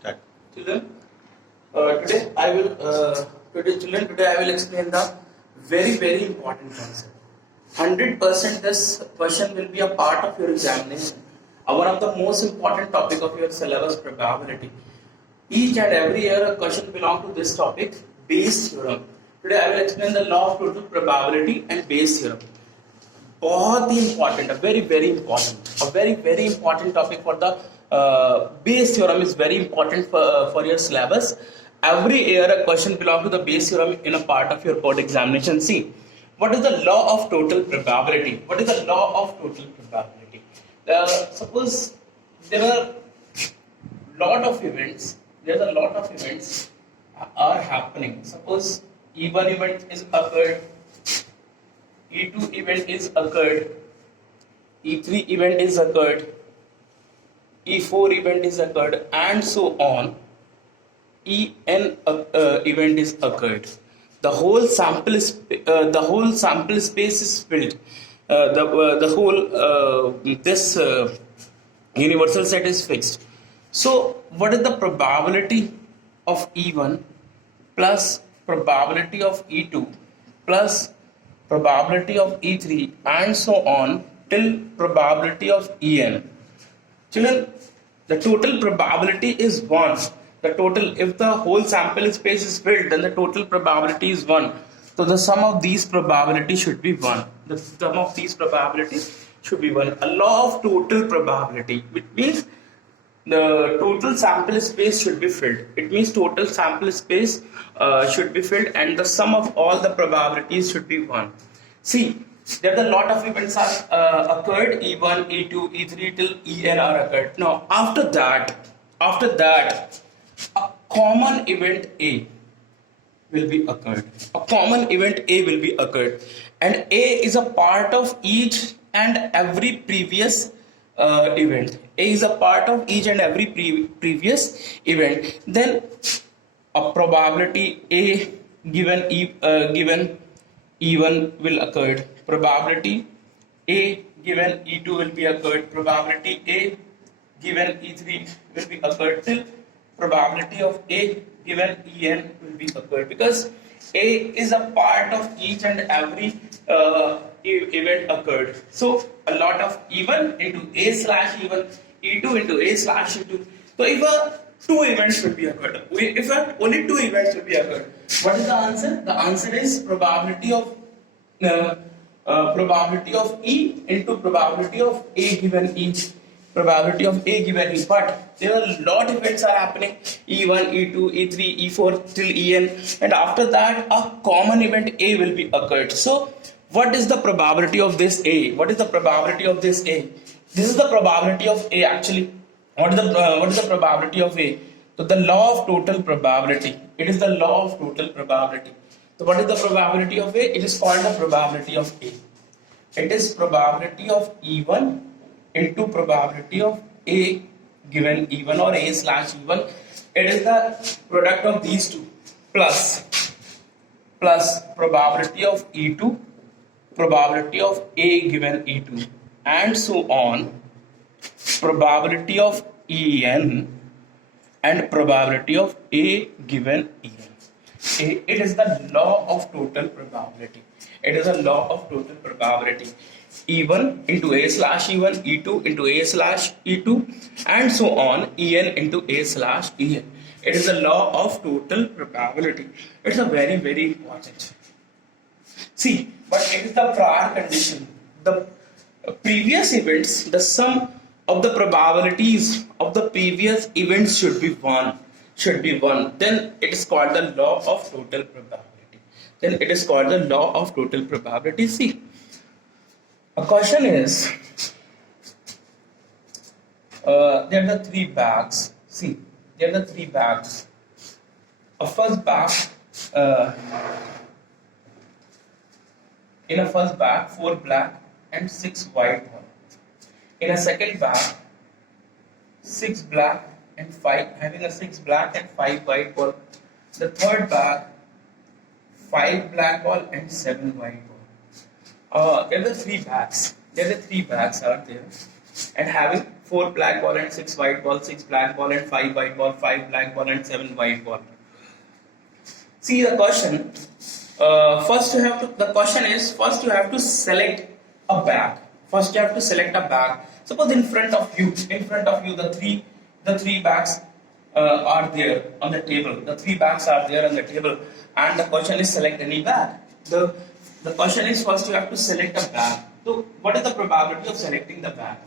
Start. Children, today I will explain the very important concept. 100% this question will be a part of your examination. One of the most important topic of your syllabus, probability. Each and every year a question belong to this topic, Bayes theorem. Today I will explain the law of total probability and Bayes theorem. बहुत ही important, a very important topic for the Bayes theorem is very important for your syllabus. Every year a question belongs to the Bayes theorem in a part of your board examination. See, what is the law of total probability? What is the law of total probability? Suppose there are lot of events. There's a lot of events are happening. Suppose E1 event is occurred. E2 event is occurred, E3 event is occurred, E4 event is occurred, and so on. En event is occurred. The whole sample space is filled. The whole this universal set is fixed. So, what is the probability of E1 plus probability of E2 plus probability of E3 and so on till probability of En? Children, the total probability is 1. The total, if the whole sample space is filled, then the total probability is 1. So the sum of these probabilities should be 1. The sum of these probabilities should be 1. A law of total probability, which means the total sample space should be filled. It means total sample space should be filled and the sum of all the probabilities should be 1. See, there are a lot of events are occurred, E1, E2, E3 till En are occurred. Now, after that, a common event A will be occurred. A common event A will be occurred. And A is a part of each and every previous event. A is a part of each and every previous event. Then a probability A given E1 will occur. Probability A given E2 will be occurred. Probability A given E3 will be occurred till probability of A given En will be occurred, because A is a part of each and every event occurred. So a lot of E1 into A slash E1, E2 into A slash E2. So if two events will be occurred, if only two events will be occurred, what is the answer? The answer is probability of E into probability of A given E. Probability of A given E. But there are a lot of events are happening, E1, E2, E3, E4 till En, and after that a common event A will be occurred. So what is the probability of this A? What is the probability of this A? This is the probability of A actually. What is the probability of A? So the law of total probability. It is the law of total probability. So what is the probability of A? It is called the probability of A. It is probability of E1 into probability of A given E1 or A slash E1. It is the product of these two plus probability of E2, probability of A given E2, and so on, probability of En and probability of A given En. It is the law of total probability. It is a law of total probability. E1 into A slash E1, E2 into A slash E2, and so on, En into A slash En. It is the law of total probability. It's a very important. See, but it is the prior condition. The previous events, the sum of the probabilities of the previous events should be 1. Then it is called the law of total probability. See, a question is, there are the 3 bags. See, there are the 3 bags. A first bag, in a first bag, 4 black and 6 white one. In a second bag, 6 black and 5, having a 6 black and 5 white ball. The third bag, 5 black ball and 7 white ball. There are the 3 bags. There are the 3 bags out there, and having 4 black ball and 6 white ball, 6 black ball and 5 white ball, 5 black ball and 7 white ball. See the question. The question is first you have to select a bag. First you have to select a bag. Suppose in front of you, the three bags are there on the table. The 3 bags are there on the table, and the question is select any bag. The question is first you have to select a bag. So what is the probability of selecting the bag?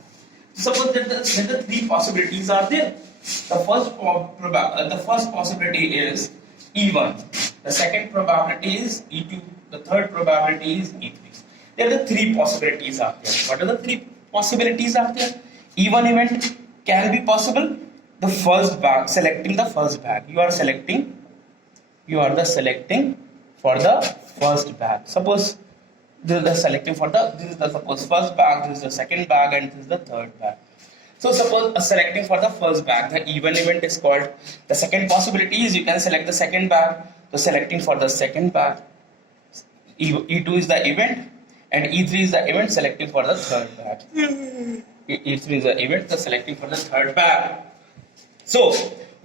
Suppose that the 3 possibilities are there. The first possibility is E1. The second probability is E2. The third probability is E3. There are the 3 possibilities are there. What are the 3 possibilities are there? E1 event can be possible. The first bag, selecting the first bag. You are selecting for the first bag. Suppose this is the selecting for this is the suppose first bag, this is the second bag, and this is the third bag. So suppose selecting for the first bag, the even event is called. The second possibility is you can select the second bag. So selecting for the second bag, E2 is the event, and E3 is the event selecting for the third bag. E3 is the event, the selecting for the third bag. So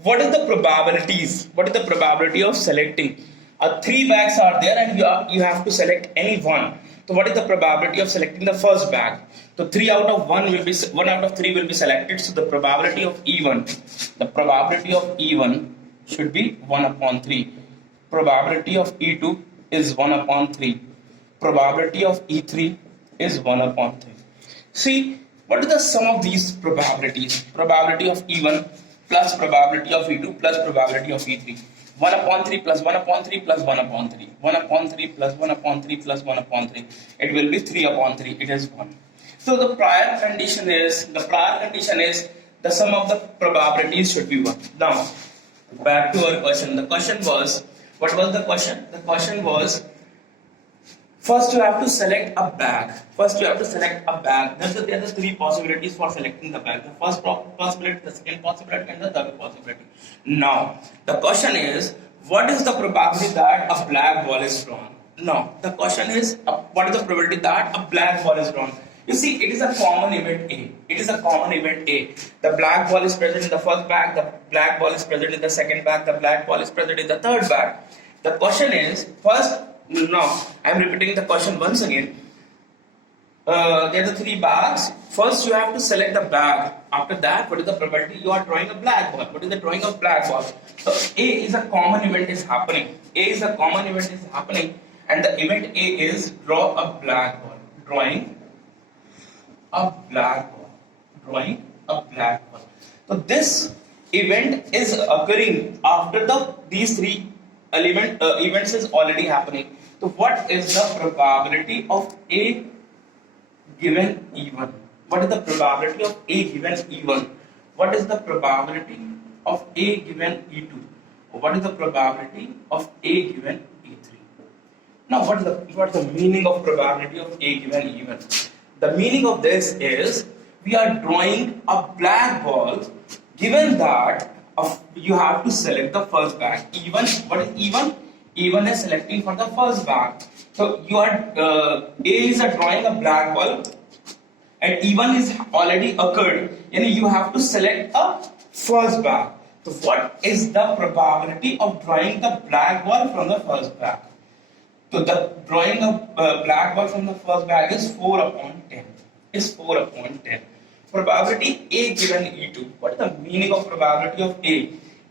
what is the probabilities? What is the probability of selecting? 3 bags are there, and you have to select any one. So what is the probability of selecting the first bag? So 3 out of 1 will be 1 out of 3 will be selected. So the probability of E1 should be 1 upon 3. Probability of E2 is 1 upon 3. Probability of E3 is 1 upon 3. See, what is the sum of these probabilities? Probability of E1 plus probability of E2 plus probability of E3. 1 upon 3 plus 1 upon 3 plus 1 upon 3. 1 upon 3 plus 1 upon 3 plus 1 upon 3. It will be 3 upon 3. It is 1. So the prior condition is the sum of the probabilities should be 1. Now, back to our question. The question was, what was the question? The question was, first you have to select a bag. There are the 3 possibilities for selecting the bag. The first possibility, the second possibility, and the third possibility. Now, the question is, what is the probability that a black ball is drawn? Now, the question is, what is the probability that a black ball is drawn? You see, it is a common event A. The black ball is present in the first bag, the black ball is present in the second bag, the black ball is present in the third bag. The question is, now I am repeating the question once again. There are the 3 bags. First you have to select the bag. After that, what is the probability you are drawing a black ball? What is the drawing of black ball? So A is a common event is happening. And the event A is draw a black ball. Drawing a black ball. So this event is occurring after these 3 events is already happening. So what is the probability of A given E1? What is the probability of A given E1? What is the probability of A given E2? What is the probability of A given E3? Now what is the meaning of probability of A given E1? The meaning of this is we are drawing a black ball given that you have to select the first bag. What is E1? E1 is selecting for the first bag. So you are A is drawing a black ball, and E1 is already occurred, and you have to select a first bag. So what is the probability of drawing the black ball from the first bag? So the drawing of black ball from the first bag is 4 upon 10. Probability A given E2. What is the meaning of probability of A?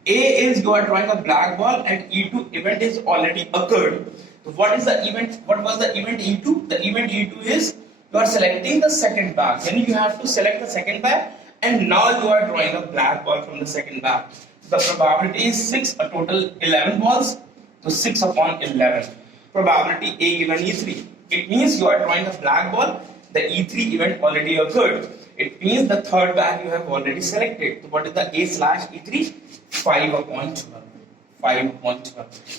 A is you are drawing a black ball, and E2 event is already occurred. So what is the event? What was the event E2? The event E2 is you are selecting the second bag. Then you have to select the second bag, and now you are drawing a black ball from the second bag. The probability is 6, a total 11 balls. So 6 upon 11. Probability A given E3. It means you are drawing a black ball. The E3 event already occurred. It means the third bag you have already selected. So what is the A/E3? 5 upon 12.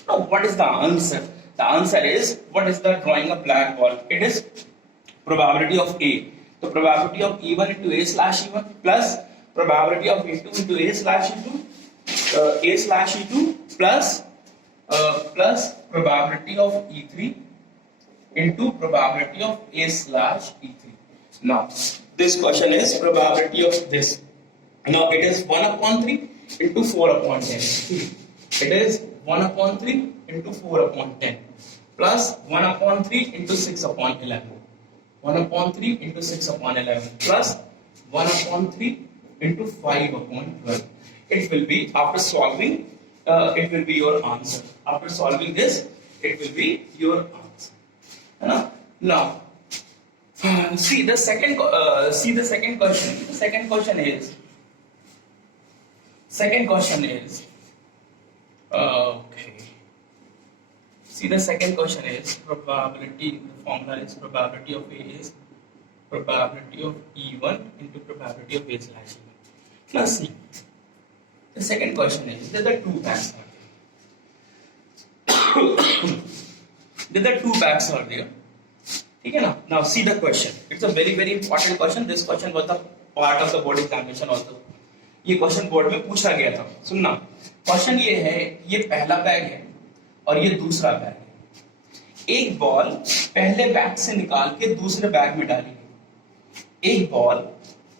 Now what is the answer? The answer is, what is the drawing a black ball? It is probability of A. So probability of E1 into A/E1 plus probability of E2 into A/E2. A/E2 plus probability of E3 into probability of A/E3. Now, This question is probability of this. Now it is 1 upon 3 into 4 upon 10. It is 1 upon 3 into 4 upon 10 plus 1 upon 3 into 6 upon 11. 1 upon 3 into 6 upon 11 plus 1 upon 3 into 5 upon 12. It will be, after solving, it will be your answer. After solving this, it will be your answer. Now, see the second question. The second question is okay. See, the second question is probability. The formula is probability of A is probability of E1 into probability of A slash E1. Now see, the second question is, there are two bags are there. There are two bags are there. Okay, now see the question. It's a very very important question. This question was the part of the board examination also. ये question board में पूछा गया था. सुनना, question ये है, ये पहला बैग है और ये दूसरा बैग है. एक बॉल पहले बैग से निकाल के दूसरे बैग में डाली गई. एक ball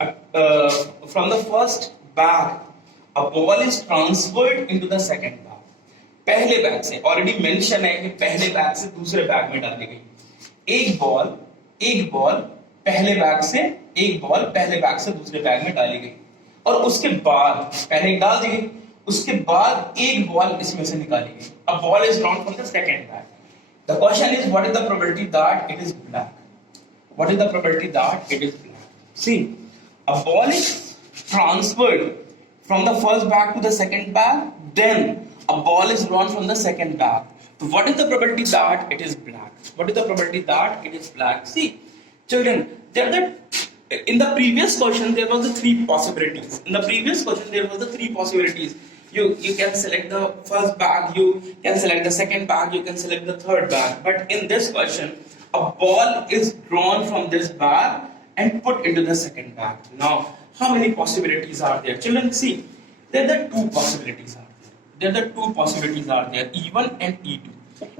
from the first bag a ball is transferred into the second bag. पहले बैग से, ऑलरेडी मेंशन है कि पहले बैग से दूसरे बैग में डाली गई. एक बॉल पहले बैग से दूसरे बैग में डाली गई और उसके बाद पहले डाल दी गई, उसके बाद एक बॉल इसमें से निकाली गई. A ball is drawn from the second bag. The question is, what is the probability that it is black? What is the probability that it is black? See, a ball is transferred from the first bag to the second bag, then a ball is drawn from the second bag. So what is the probability that it is black? What is the probability that it is black? See, children, in the previous question there was the three possibilities. You can select the first bag, you can select the second bag, you can select the third bag. But in this question, a ball is drawn from this bag and put into the second bag. Now, how many possibilities are there? Children, see, there are the two possibilities are there. E1 and E2.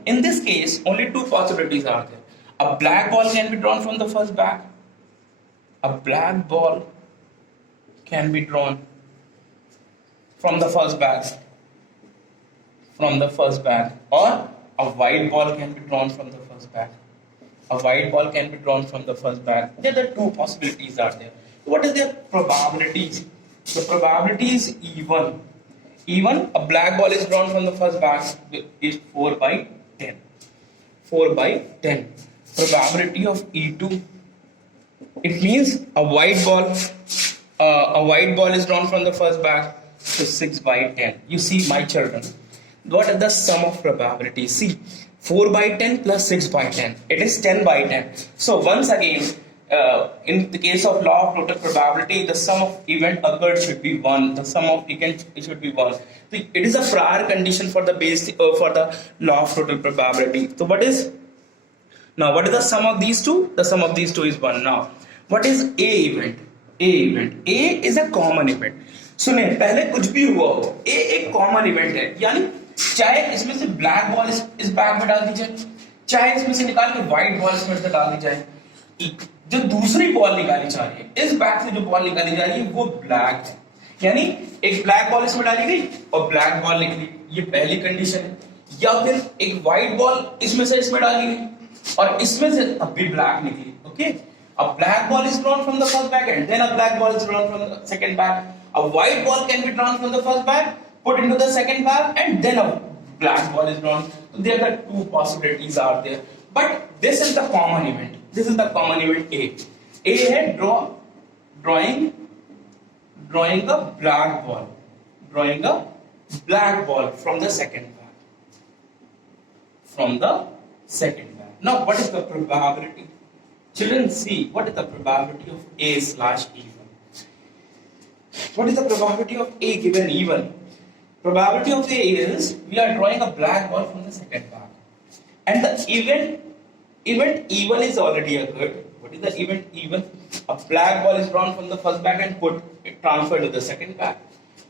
In this case, only two possibilities are there. A black ball can be drawn from the first bag. A black ball can be drawn from the first bag, or a white ball can be drawn from the first bag. There are two possibilities are there. What is their probabilities? The probability is E1. A black ball is drawn from the first bag is 4 by 10. Probability of E2. It means a white ball is drawn from the first bag. So 6 by 10. You see, my children, what is the sum of probability? See, 4 by 10 plus 6 by 10. It is 10 by 10. So once again, in the case of law of total probability, the sum of event occurred should be 1. The sum of event should be 1. So it is a prior condition for the for the law of total probability. So what is the sum of these two? The sum of these two is 1. Now, what is A event? A is a common event. सुने, पहले कुछ भी हुआ हो, ए एक common event है. यानी चाहे इसमें से ब्लैक बॉल इस बैग में डाल दी जाए, चाहे इसमें से निकाल के व्हाइट बॉल इसमें से डाल दी जाए. जो दूसरी बॉल निकाली जा रही है, इस बैग से जो बॉल निकाली जा रही है वो ब्लैक है. यानी एक ब्लैक बॉल इसमें डाली गई और ब्लैक बॉल निकली, ये पहली कंडीशन है. या फिर एक व्हाइट बॉल इसमें से इसमें डाली गई और इसमें से तब भी ब्लैक निकली. Okay, a black ball is drawn from the first bag and then a black ball is drawn from the second bag. A white ball can be drawn from the first bag, put into the second bag, and then a black ball is drawn. So there are two possibilities are there. But this is the common event. This is the common event A. A है drawing a black ball. Drawing a black ball from the second bag. Now what is the probability? Children, see, what is the probability of A slash E1? What is the probability of A given E1? Probability of A is, we are drawing a black ball from the second bag. And the event E1 is already occurred. What is the event E1? A black ball is drawn from the first bag and transferred to the second bag.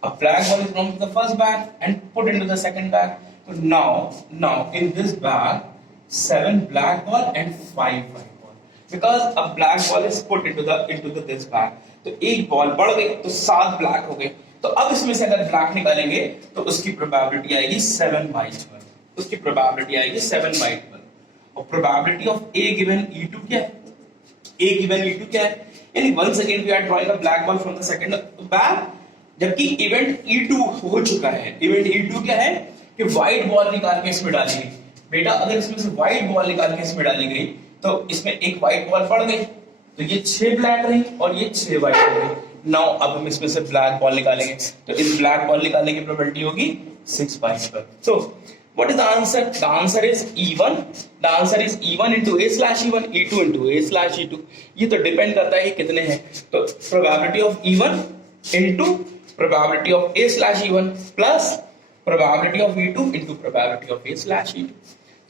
A black ball is drawn from the first bag and put into the second bag. So now in this bag, 7 black ball and 5 white ball. Because a black ball is put into the this bag. तो एक ball बढ़ गई तो 7 black हो गए। तो अब इसमें से अगर ब्लैक निकालेंगे तो उसकी प्रोबेबिलिटी आएगी 7/12। उसकी प्रोबेबिलिटी आएगी 7/12। और probability of A given E2 क्या है? ए गिवन E2 क्या है? यानी once again we are drawing a black ball from the second bag, जबकि इवेंट E2 हो चुका है। इवेंट E2 क्या है कि व्हाइट बॉल निकाल के इसमें डाली गई। बेटा अगर इसमें से व्हाइट बॉल निकाल के इसमें डाली गई तो इसमें एक व्हाइट बॉल पड़ गई, तो ये 6 ब्लैक रही और ये 6 व्हाइट हो गई। नाउ अब हम इसमें से ब्लैक बॉल निकालेंगे, तो इस ब्लैक बॉल निकालने की प्रोबेबिलिटी होगी 6/12। So what is the answer? The answer is E1। The answer is E1 into A/E1, E2 into A/E2। ये तो डिपेंड करता है कि कितने हैं। तो probability of E1 into probability of A/E1 plus probability of E2 into probability of A/E2.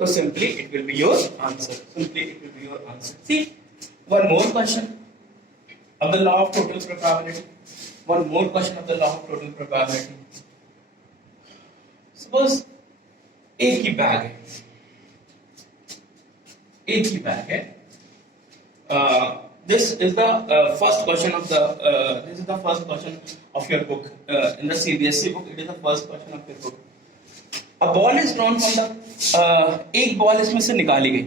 So simply it will be your answer. Simply it will be your answer. See, one more question of the law of total probability. One more question of the law of total probability. Suppose एक ही bag है, एक ही bag है। This is the first question of the this is the first question of your book in the CBSE book. It is the first question of your book. A ball is drawn from the एक ball इसमें से निकाली गई।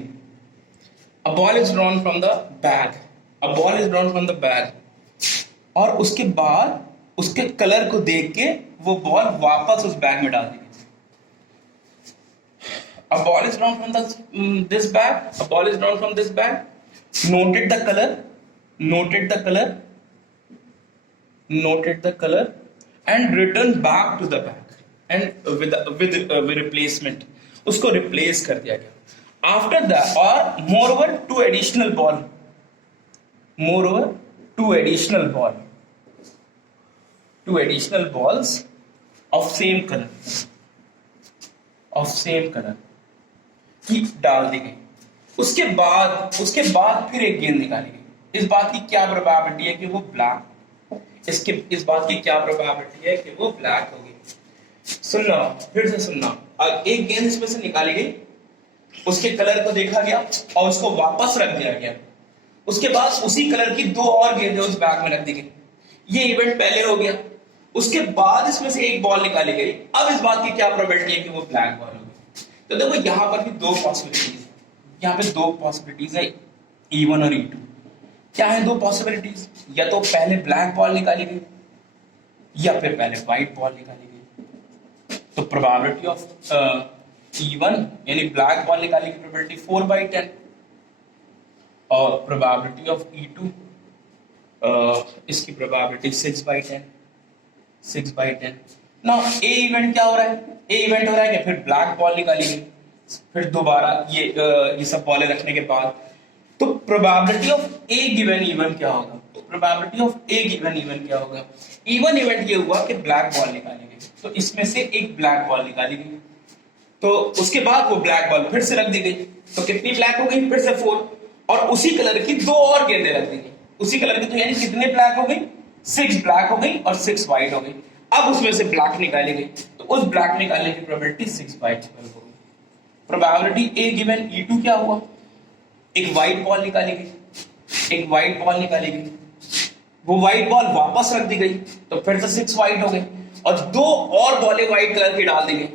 A ball is drawn from the bag. A ball is drawn from the bag. और उसके बाद उसके colour को देख के वो बॉल वापस उस बैग में डाल दी गई। A ball is drawn from this bag. A ball is drawn from this bag. Noted the color. Noted the color. Noted the color. And return back to the bag. And with replacement. उसको replace कर दिया गया। After that, or moreover, 2 additional ball. Moreover, 2 additional ball. 2 additional balls of same color. Of same color. की डाल दी गई। उसके बाद फिर एक गेंद निकाली गई। इस बात की क्या प्रोबेबिलिटी है कि वो ब्लैक, इस बात की क्या प्रोबेबिलिटी है कि वो ब्लैक होगी? सुनना, फिर से सुनना। एक गेंद इसमें से निकाली गई, उसके कलर को देखा गया और उसको वापस रख दिया गया। उसके बाद उसी कलर की 2 और गेंदें उस बैग में रख दी गई। ये इवेंट पहले हो गया। उसके बाद इसमें से एक बॉल निकाली गई। अब इस बात की क्या प्रोबेबिलिटी है कि वो ब्लैक बॉल होगी? तो देखो यहां पर भी 2 पॉसिबिलिटीज है। यहाँ पे 2 पॉसिबिलिटीज है, E1 और E2। क्या है 2 पॉसिबिलिटीज? या तो पहले ब्लैक बॉल निकाली गई या फिर पहले व्हाइट बॉल निकाली गई। तो प्रोबेबिलिटी ऑफ E1 यानी ब्लैक बॉल निकालने की प्रोबेबिलिटी 4/10 और प्रोबेबिलिटी ऑफ E2 इसकी प्रोबेबिलिटी 6/10। 6/10। ना ए इवेंट क्या हो रहा है? ए इवेंट हो रहा है कि फिर ब्लैक बॉल निकाली गई, फिर दोबारा ये सब बॉलें रखने के बाद। तो probability of A given even क्या होगा? तो probability of A given even क्या होगा? इवन इवेंट ये हुआ कि ब्लैक बॉल निकाली गई, तो इसमें से एक ब्लैक बॉल निकाली गई, तो उसके बाद वो ब्लैक बॉल फिर से रख दी गई। तो कितनी ब्लैक हो गई? फिर से 4। और उसी कलर की 2 और गेंदें रख दी गई। उसी कलर की, तो यानी कितने ब्लैक हो गई? 6 ब्लैक हो गई और 6 व्हाइट हो गई। अब उसमें से ब्लैक निकाली गई, तो उस ब्लैक निकालने की प्रोबेबिलिटी 6/12 होगी। प्रोबेबिलिटी ए गिवन E2 क्या हुआ? एक व्हाइट बॉल निकाली गई, एक व्हाइट बॉल निकाली गई, वो व्हाइट बॉल वापस रख दी गई, तो फिर से 6 व्हाइट हो गई और 2 और बॉलें व्हाइट कलर की डाल दी गई।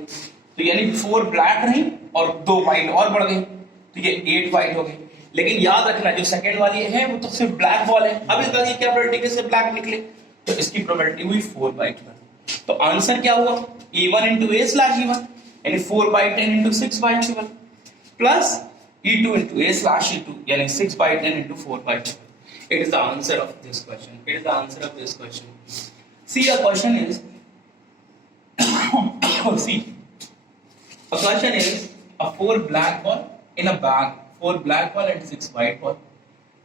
तो यानी 4 ब्लैक रही और 2 व्हाइट और बढ़ गई, तो ये 8 व्हाइट हो गई। लेकिन याद रखना जो सेकंड वाली है वो तो सिर्फ ब्लैक बॉल है। अब इस बार ये क्या प्रोबेबिलिटी से ब्लैक निकले, तो इसकी प्रोबेबिलिटी हुई 4/12। तो आंसर क्या हुआ? E1 into A/E1 यानी 4/10 into 6/12 plus E2 into A/E2 यानी 6/10 into 4/12. It is the answer of this question. It is the answer of this question. See, a question is see, a question is a 4 black ball in a bag, 4 black ball and 6 white ball.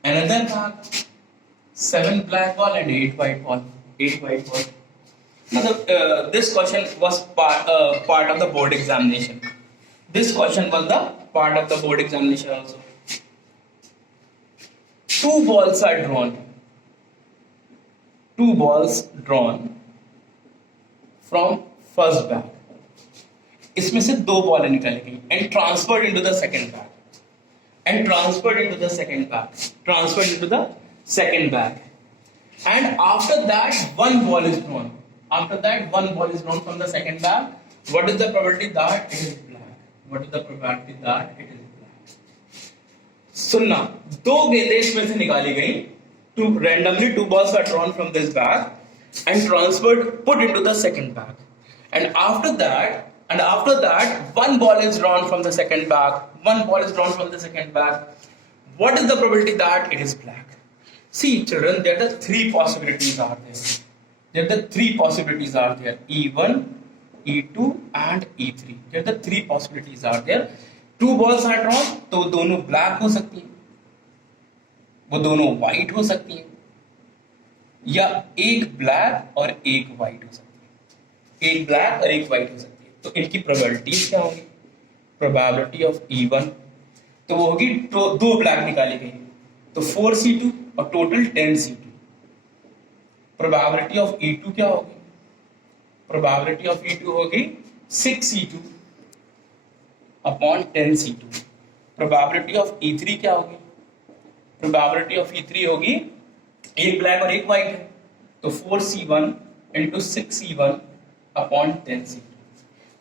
Another bag, 7 black ball and 8 white ball. 8 white ball. Now, this question was part of the board examination. This question was the part of the board examination also. 2 balls are drawn. 2 balls drawn from first bag. इसमें से 2 बॉलें निकाली गई and transferred into the second bag. and transferred into the second bag. Transferred into the second bag. And after that, one ball is drawn. After that, one ball is drawn from the second bag. What is the probability that it is black? What is the probability that it is black? सुनना, दो गेंदें इसमें से निकाली गई. Randomly two balls are drawn from this bag and transferred, put into the second bag. And after that, one ball is drawn from the second bag. One ball is drawn from the second bag. What is the probability that it is black? See, children, there are the three possibilities are there. E1, E2 and E3. There are the three possibilities are there. Two balls are drawn, तो दोनों black हो सकती है, वो दोनों white हो सकती है, या एक black और एक white हो सकती है, एक black और एक white हो सकती है. तो इनकी probabilities क्या होगी? Probability of E1 तो वो होगी, दो black निकाली गई तो 4C2 और total 10C2. Probability of E2 क्या होगी? Probability of E2 होगी 6C2 upon 10C2. Probability of E3 क्या होगी? Probability of E3 होगी, एक ब्लैक और एक व्हाइट है तो 4C1 into 6C1 upon 10C2.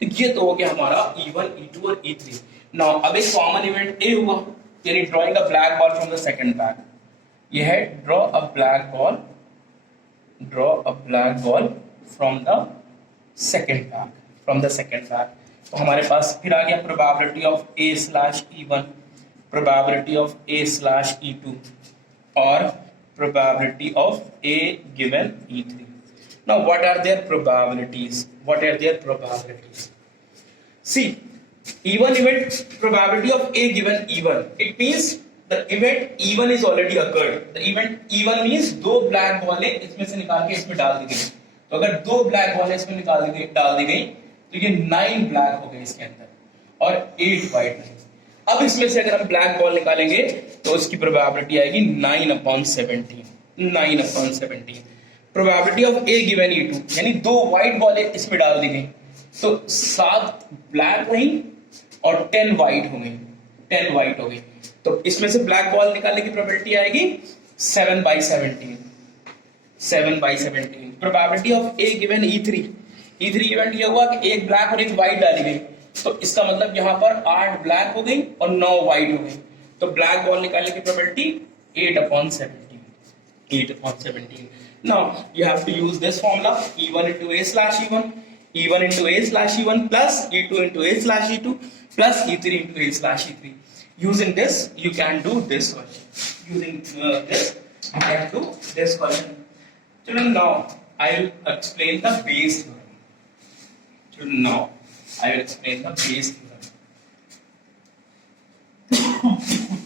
तो ये तो हो गया हमारा E1, E2 और E3. नाउ अब एक कॉमन इवेंट ए हुआ, यानी drawing a black ball from the second bag. ये है draw a black ball from the second bag. तो हमारे पास फिर आ गया probability of A slash E1, probability of A slash E2 और probability of A given E3. Now what are their probabilities? See, E1 event probability of A given E1. It means the event E1 is already occurred. The event E1 means दो black बॉलें इसमें से निकाल के इसमें डाल दी गई. तो अगर दो ब्लैक बॉलें इसमें डाल दी गई तो ये 9 ब्लैक हो गए इसके अंदर और 8 व्हाइट नहीं. अब इसमें से अगर हम ब्लैक बॉल निकालेंगे तो उसकी प्रोबेबिलिटी आएगी 9/17. Probability of A given E2 यानी दो व्हाइट बॉलें इसमें डाल दी गई तो 7 ब्लैक रही और 10 व्हाइट हो गई. तो इसमें से ब्लैक बॉल निकालने की प्रोबेबिलिटी आएगी 7/17. Probability of A given E3 event ये हुआ कि एक ब्लैक और एक व्हाइट डाली गई तो इसका मतलब यहाँ पर 8 ब्लैक हो गई और 9 व्हाइट हो गई. तो ब्लैक बॉल निकालने की probability 8/17. Now you have to use this formula E1 into A slash E1 plus E2 into A slash E2 plus E3 into A slash E3. Using this you can do this question. Children, now I will explain the Bayes theorem.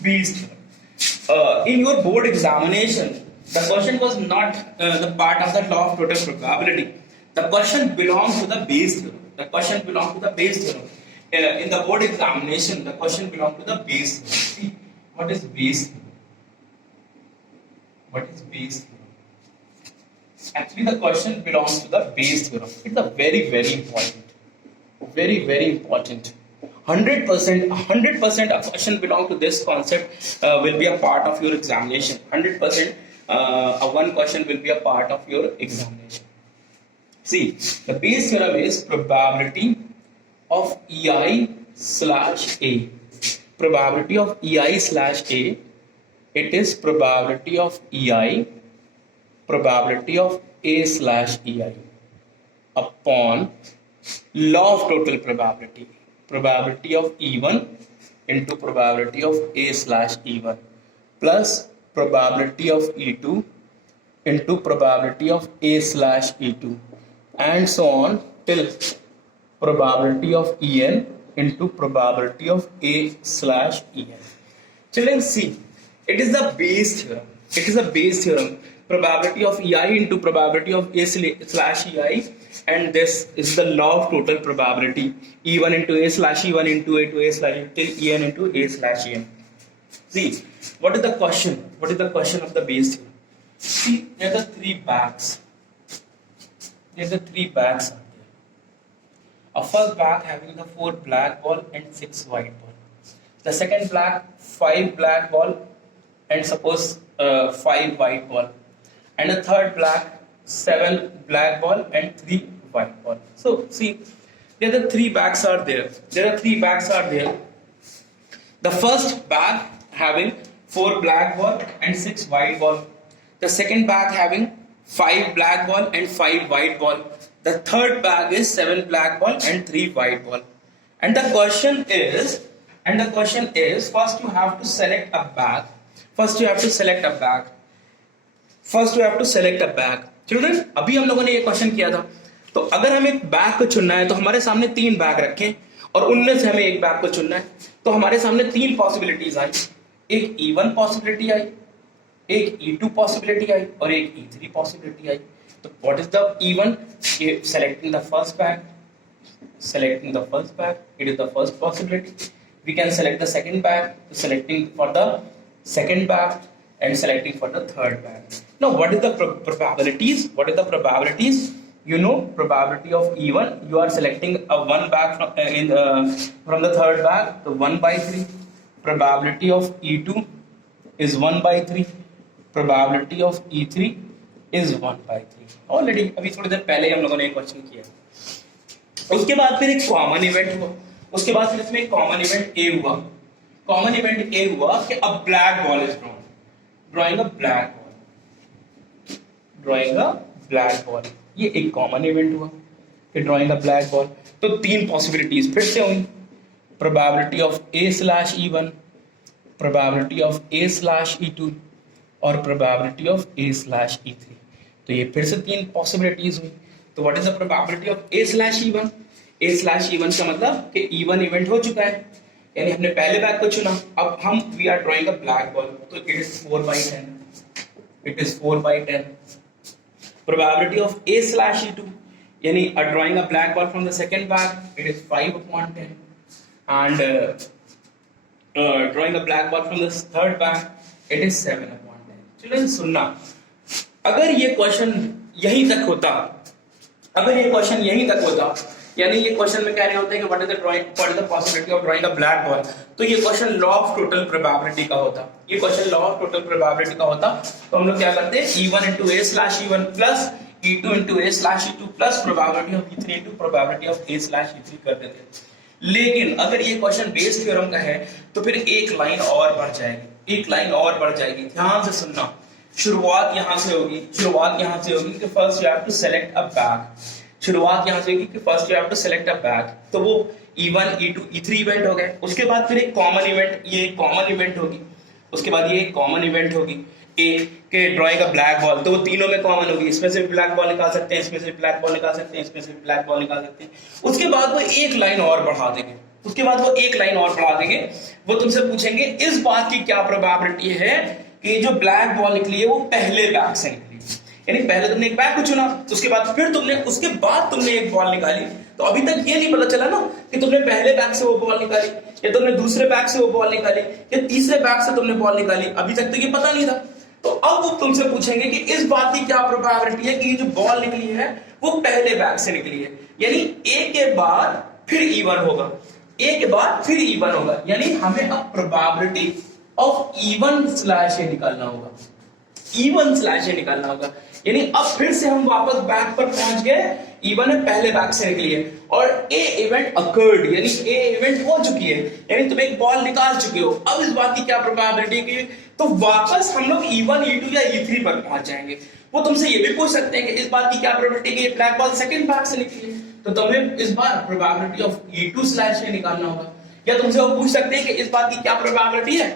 Bayes theorem. In your board examination, the question was not the part of the law of total probability. The question belongs to the Bayes theorem. In the board examination, the question belongs to the Bayes theorem. See, what is Bayes theorem? Actually, the question belongs to the Bayes theorem. It's a very, very important. 100% a question belong to this concept will be a part of your examination. 100% one question will be a part of your examination. See, the Bayes theorem is probability of EI slash A. Probability of EI slash A. It is probability of EI, probability of A slash EI upon law of total probability. Probability of E1 into probability of A slash E1 plus probability of E2 into probability of A slash E2 and so on till probability of En into probability of A slash En. Children, see, it is the Bayes theorem. Probability of EI into probability of A slash EI, and this is the law of total probability. E1 into A slash E1 into A to A slash E till En into A slash En. See, what is the question? What is the question of the Bayes theorem? See, there are the three bags. A first bag having the 4 black ball and 6 white ball. the second black 5 black ball and suppose 5 white ball, and the third black 7 black ball and 3 white ball. So see, there the 3 bags are there. There are 3 bags are there. The first bag having 4 black ball and 6 white ball. The second bag having 5 black ball and 5 white ball. The third bag is 7 black ball and 3 white ball. And the question is, first you have to select a bag. First you have to select a bag. Children, अभी हम लोगों ने ये question किया था. तो अगर हमें एक बैग को चुनना है तो हमारे सामने 3 बैग रखें और उनमें से हमें एक बैग को चुनना है. तो हमारे सामने 3 पॉसिबिलिटीज आई. एक E1 पॉसिबिलिटी आई, एक E2 पॉसिबिलिटी आई और एक E3 पॉसिबिलिटी आई. तो what is the E1? Selecting the first bag, it is the first possibility. We can select the second bag, selecting for the second bag and selecting for the third bag. Now what is the probabilities? You know, probability of E1, you are selecting a 1 bag from the third bag, so 1 by 3. Probability of E2 is 1 by 3. Probability of E3 is 1 by 3. Already अभी थोड़ी देर पहले हम लोगों ने एक question किया. उसके बाद फिर एक कॉमन इवेंट हुआ. उसके बाद फिर इसमें एक कॉमन इवेंट ए हुआ. कॉमन इवेंट ए हुआ कि अ black ball is drawn. Drawing a black ball. ये एक कॉमन इवेंट हुआ कि ड्रॉइंग अ ब्लैक बॉल. तो 3 पॉसिबिलिटीज फिर से हुई. Probability of A/E1, probability of A/E2 और प्रोबेबिलिटी ऑफ A/E3. तो ये फिर से 3 पॉसिबिलिटीज हुई. तो what is the probability of A/E1? A/E1 का मतलब कि E1 इवेंट हो चुका है, यानी हमने पहले बैग को चुना. अब हम we are drawing a black ball, तो it is 4 by 10. Probability of A/E2, यानी drawing a black ball from the second bag, it is 5/10, and drawing a black ball from the third bag, it is 7/10. Children, सुनना, अगर ये question यहीं तक होता, यानी ये क्वेश्चन में कह रहे होते हैं कि what is the possibility of drawing a black ball, तो ये question law of total probability का होता. तो हम लोग क्या करते हैं, E1 into A/E1 plus E2 into A/E2 plus probability of E3 into probability of A/E3 कर देते हैं. लेकिन अगर ये क्वेश्चन बेस थ्योरम का है तो फिर एक लाइन और बढ़ जाएगी. ध्यान से सुनना, शुरुआत यहाँ से होगी कि first you have to select a bag. तो वो E1, E2, E3 इवेंट हो गए. उसके बाद फिर एक कॉमन इवेंट, ये एक कॉमन इवेंट होगी. उसके बाद ये एक कॉमन इवेंट होगी ए के ड्रॉइंग अ ब्लैक बॉल, तो वो तीनों में कॉमन होगी. इसमें से ब्लैक बॉल निकाल सकते हैं, इसमें से ब्लैक बॉल निकाल सकते हैं, इसमें से ब्लैक बॉल निकाल सकते हैं. उसके बाद वो एक लाइन और बढ़ा देंगे. वो तुमसे पूछेंगे इस बात की क्या प्रोबेबिलिटी है कि जो ब्लैक बॉल निकली है वो पहले बैग से निकली. यानी पहले तुमने एक बैग को चुना, उसके बाद तुमने एक बॉल निकाली. तो अभी तक ये नहीं पता चला ना कि तुमने पहले बैग से वो बॉल निकाली, या तुमने दूसरे बैग से वो बॉल निकाली, या तीसरे बैग से तुमने बॉल निकाली. अभी तक तो ये पता नहीं था. तो अब वो तुमसे पूछेंगे कि इस बात की क्या प्रोबेबिलिटी है कि ये जो बॉल निकली है वो पहले बैग से निकली है. यानी ए के बाद फिर E1 होगा, यानी हमें अब प्रोबेबिलिटी ऑफ E1/A निकालना होगा. यानी अब फिर से हम वापस बैग पर पहुंच गए. E1 है पहले बैग से निकली है और A इवेंट अकर्ड, यानी A इवेंट हो चुकी है, यानी तुम एक बॉल निकाल चुके हो. अब इस बात की क्या प्रोबेबिलिटी की, तो वापस हम लोग E1, E2 या E3 पर पहुंच जाएंगे. वो तुमसे ये भी पूछ सकते हैं कि इस बात की क्या प्रोबेबिलिटी कि ये ब्लैक बॉल सेकंड बैग से निकली है, तो तुम्हें इस बार प्रोबेबिलिटी ऑफ E2/A निकालना होगा. या तुमसे वो पूछ सकते हैं कि इस बात की क्या प्रोबेबिलिटी है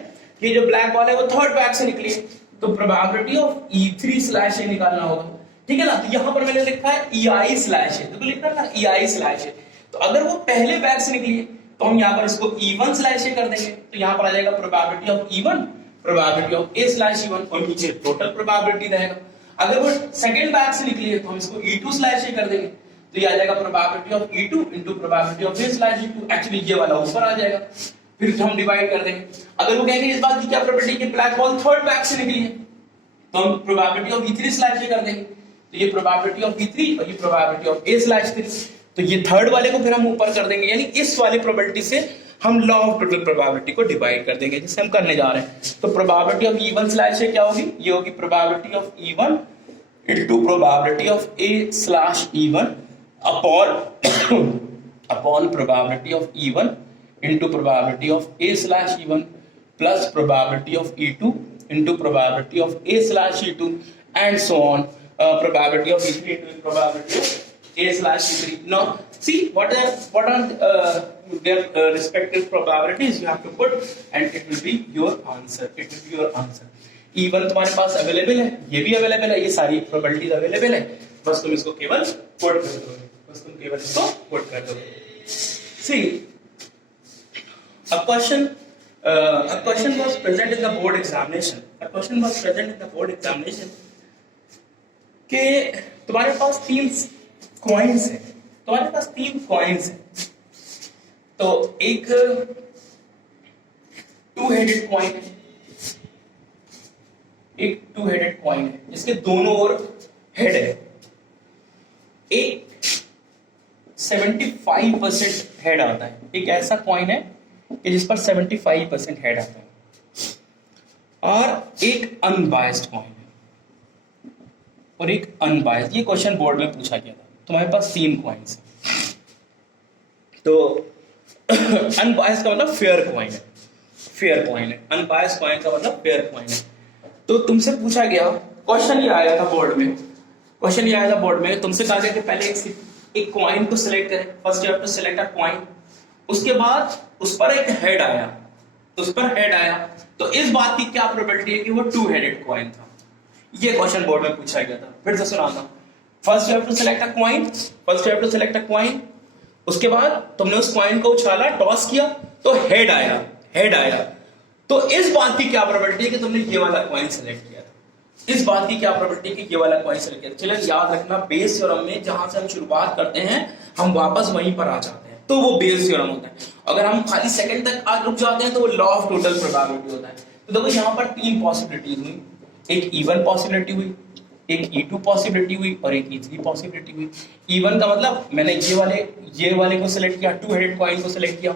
कि जो ब्लैक बॉल है वो थर्ड बैग से निकली है, तो प्रोबेबिलिटी ऑफ E3/A निकालना होगा. ठीक है ना. तो यहां पर मैंने लिखा है EI/A, तो लिखना ना EI/A. तो अगर वो पहले बैग से निकली है तो हम यहाँ पर इसको E1/A कर देंगे. तो यहाँ पर आ जाएगा probability of E1, probability of A/E1 और नीचे टोटल प्रोबेबिलिटी रहेगा. अगर वो सेकंड बैग से निकली है तो हम इसको E2/A कर देंगे. तो ये आ जाएगा probability of E2 into probability of A/E2. Actually ये वाला ऊपर आ जाएगा, फिर हम डिवाइड कर देंगे. अगर वो कहेंगे इस बात की क्या प्रोबेबिलिटी कि ब्लैक बॉल थर्ड बैग से निकली है, तो हम प्रोबेबिलिटी ऑफ E3/A कर देंगे. तो ये प्रोबेबिलिटी ऑफ E3 और ये प्रोबेबिलिटी ऑफ A/3. तो ये थर्ड वाले को फिर हम ऊपर कर देंगे, यानी इस वाले प्रोबेबिलिटी से हम लॉ ऑफ टोटल प्रोबेबिलिटी को डिवाइड कर देंगे, जैसे हम करने जा रहे हैं। तो probability of E1 slash A क्या होगी, ये होगी probability of E1 into probability of A slash E1 upon probability of E1 into probability of A slash E1 plus probability of E2 into probability of A slash E2 and so on, probability of E3 into probability of A slash E3. Now, see what are their respective probabilities you have to put, and it will be your answer. It will be your answer. E1 तुम्हारे पास available है, ये भी available है, ये सारी probabilities available है, बस तुम इसको केवल पुट कर दोगे, बस तुम केवल इसको पुट कर दोगे. See, a question was present in the board examination. A question was present in the board examination. कि तुम्हारे पास 3 कॉइन्स है, तुम्हारे पास 3 कॉइन्स है, तो एक 2-हेडेड कॉइन है, एक 2-हेडेड कॉइन है जिसके दोनों ओर हेड है, एक 75% हेड आता है, एक ऐसा कॉइन है कि जिस पर 75% हेड आता है, और एक अनबायस्ड कॉइन और एक अनबायस्ड. ये क्वेश्चन बोर्ड में पूछा गया था. तुम्हारे पास 3 कॉइन्स हैं, तो अनबायस्ड का मतलब फेयर कॉइन है, फेयर कॉइन है, अनबायस्ड कॉइन का मतलब फेयर कॉइन है. तो तुमसे पूछा गया, क्वेश्चन ये आया था बोर्ड में, क्वेश्चन ये आया था बोर्ड में, तुमसे कहा गया कि पहले एक कॉइन को सिलेक्ट करें, first you have to select a coin, उसके बाद उस पर एक हेड आया, उस पर हेड आया, तो इस बात की क्या प्रोबेबिलिटी है कि वो 2-हेडेड कॉइन था. ये क्वेश्चन बोर्ड में पूछा गया था. फिर से सुनाता हूं. First you have to select a coin, first you have to select a coin, उसके बाद तुमने उस कॉइन को उछाला, टॉस किया, तो हेड आया, हेड आया. तो इस बात की क्या प्रोबेबिलिटी है कि तुमने ये वाला कॉइन सेलेक्ट किया था, इस बात की क्या प्रोबेबिलिटी है कि ये वाला कॉइन सेलेक्ट किया. चलो याद रखना, बेस थ्योरम में जहां से हम शुरुआत करते हैं हम वापस वहीं पर आ जाते हैं, तो वो बेस थ्योरम होता है. अगर हम खाली सेकंड तक आज रुक जाते हैं तो वो लॉ ऑफ टोटल प्रोबेबिलिटी होता है. तो देखो यहाँ पर 3 पॉसिबिलिटीज हुई, एक E1 पॉसिबिलिटी हुई, एक E2 पॉसिबिलिटी हुई और एक E3 पॉसिबिलिटी हुई. E1 का मतलब मैंने ये वाले को सिलेक्ट किया, 2-हेडेड कॉइन को सिलेक्ट किया.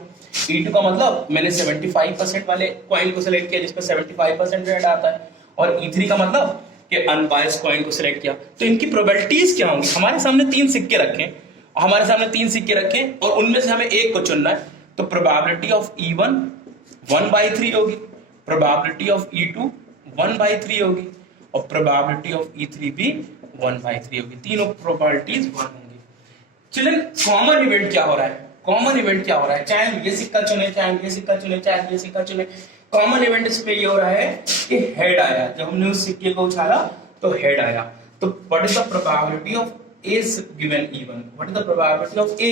E2 का मतलब मैंने 75% वाले कॉइन को सिलेक्ट किया जिस पर 75% रेट आता है, और E3 का मतलब कि अनबायस्ड कॉइन को सिलेक्ट किया. तो इनकी प्रोबेबिलिटीज क्या होंगी? हमारे सामने 3 सिक्के रखें, हमारे सामने 3 सिक्के रखें और उनमें से हमें एक को चुनना है. तो प्रोबेबिलिटी ऑफ E1 1/3 होगी, प्रोबेबिलिटी ऑफ E2 1/3 होगी और प्रोबेबिलिटी ऑफ E3 भी 1/3 होगी. तीनों प्रोबेबिलिटीज 1 होंगी. चिल्ड्रन, कॉमन इवेंट क्या हो रहा है? कॉमन इवेंट क्या हो रहा है? चाहे हम ये सिक्का चुने, चाहे ये सिक्का चुने, चाहे ये सिक्का चुने, कॉमन इवेंट इसमें ये हो रहा है कि हेड आया. जब हमने उस सिक्के को उछाला तो हेड आया. तो what is the probability of A given E1? What is the probability of A